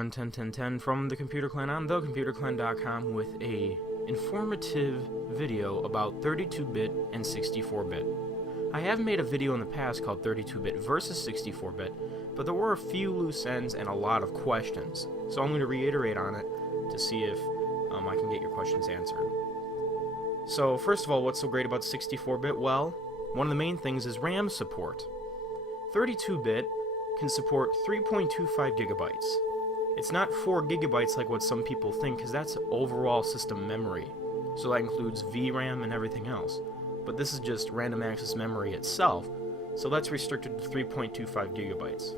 Run101010 from the Computer Clan on thecomputerclan.com with a informative video about 32-bit and 64-bit. I have made a video in the past called 32-bit versus 64-bit, but there were a few loose ends and a lot of questions, so I'm going to reiterate on it to see if I can get your questions answered. So first of all, what's so great about 64-bit? Well, one of the main things is RAM support. 32-bit can support 3.25 gigabytes. It's not 4 gigabytes like what some people think, because that's overall system memory. So that includes VRAM and everything else. But this is just random access memory itself, so that's restricted to 3.25 gigabytes.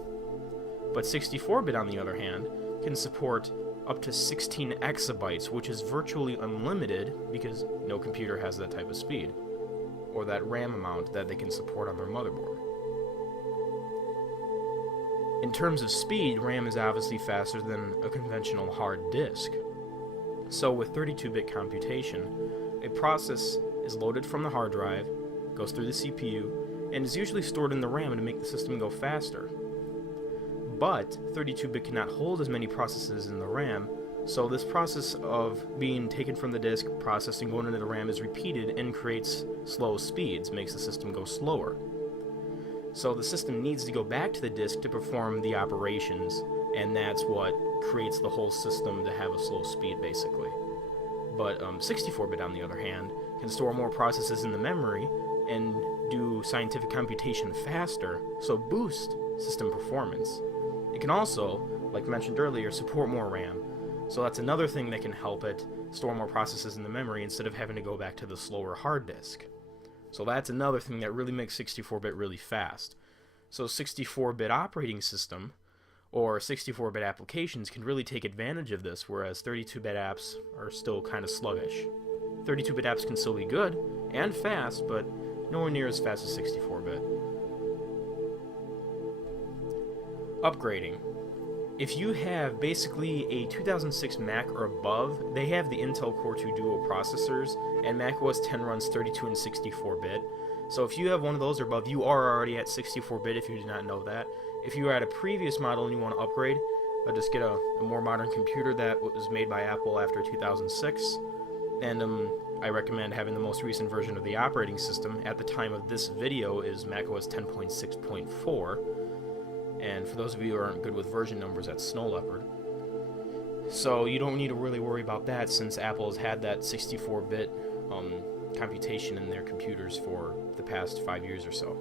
But 64-bit, on the other hand, can support up to 16 exabytes, which is virtually unlimited because no computer has that type of speed, or that RAM amount that they can support on their motherboard. In terms of speed, RAM is obviously faster than a conventional hard disk. So with 32-bit computation, a process is loaded from the hard drive, goes through the CPU, and is usually stored in the RAM to make the system go faster. But 32-bit cannot hold as many processes in the RAM, so this process of being taken from the disk, processing, going into the RAM is repeated and creates slow speeds, makes the system go slower. So the system needs to go back to the disk to perform the operations, and that's what creates the whole system to have a slow speed, basically. But 64-bit, on the other hand, can store more processes in the memory and do scientific computation faster, so boost system performance. It can also, like mentioned earlier, support more RAM, so that's another thing that can help it store more processes in the memory instead of having to go back to the slower hard disk. So that's another thing that really makes 64-bit really fast. So 64-bit operating system or 64-bit applications can really take advantage of this, whereas 32-bit apps are still kind of sluggish. 32-bit apps can still be good and fast, but nowhere near as fast as 64-bit. Upgrading. If you have basically a 2006 Mac or above, they have the Intel Core 2 Duo processors, and Mac OS X runs 32 and 64-bit. So if you have one of those or above, you are already at 64-bit if you did not know that. If you are at a previous model and you want to upgrade, just get a more modern computer that was made by Apple after 2006. And I recommend having the most recent version of the operating system. At the time of this video is Mac OS 10.6.4. And for those of you who aren't good with version numbers, that's Snow Leopard. So you don't need to really worry about that, since Apple has had that 64-bit computation in their computers for the past 5 years or so.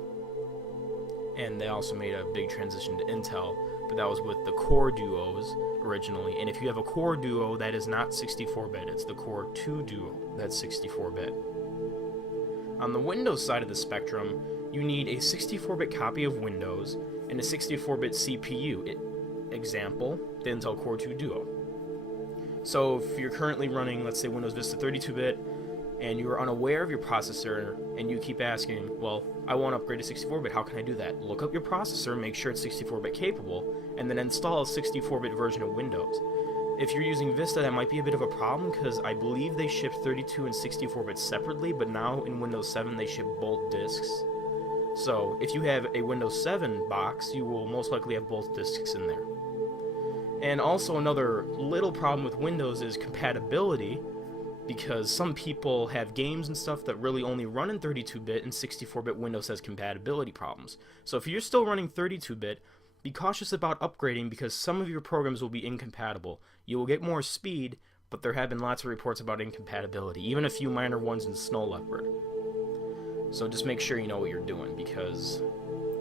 And they also made a big transition to Intel, but that was with the Core Duos originally. And if you have a Core Duo, that is not 64-bit, it's the Core 2 Duo that's 64-bit. On the Windows side of the spectrum, you need a 64-bit copy of Windows and a 64-bit CPU. Example, the Intel Core 2 Duo. So if you're currently running, let's say, Windows Vista 32-bit, and you're unaware of your processor, and you keep asking, well, I want to upgrade to 64-bit, how can I do that? Look up your processor, make sure it's 64-bit capable, and then install a 64-bit version of Windows. If you're using Vista, that might be a bit of a problem, because I believe they ship 32 and 64-bit separately, but now in Windows 7 they ship both disks. So if you have a Windows 7 box, you will most likely have both disks in there. And also another little problem with Windows is compatibility, because some people have games and stuff that really only run in 32-bit, and 64-bit Windows has compatibility problems. So if you're still running 32-bit, be cautious about upgrading, because some of your programs will be incompatible. You will get more speed, but there have been lots of reports about incompatibility, even a few minor ones in Snow Leopard. So just make sure you know what you're doing, because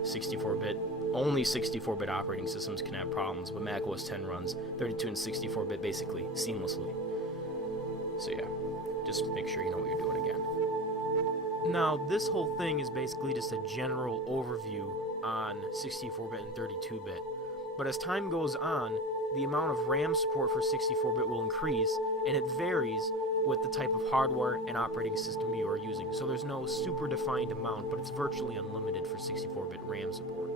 64-bit, only 64-bit operating systems can have problems, but Mac OS X runs 32 and 64-bit basically seamlessly. So yeah, just make sure you know what you're doing again. Now, this whole thing is basically just a general overview on 64-bit and 32-bit, but as time goes on, the amount of RAM support for 64-bit will increase, and it varies with the type of hardware and operating system you are using. So there's no super defined amount, but it's virtually unlimited for 64-bit RAM support.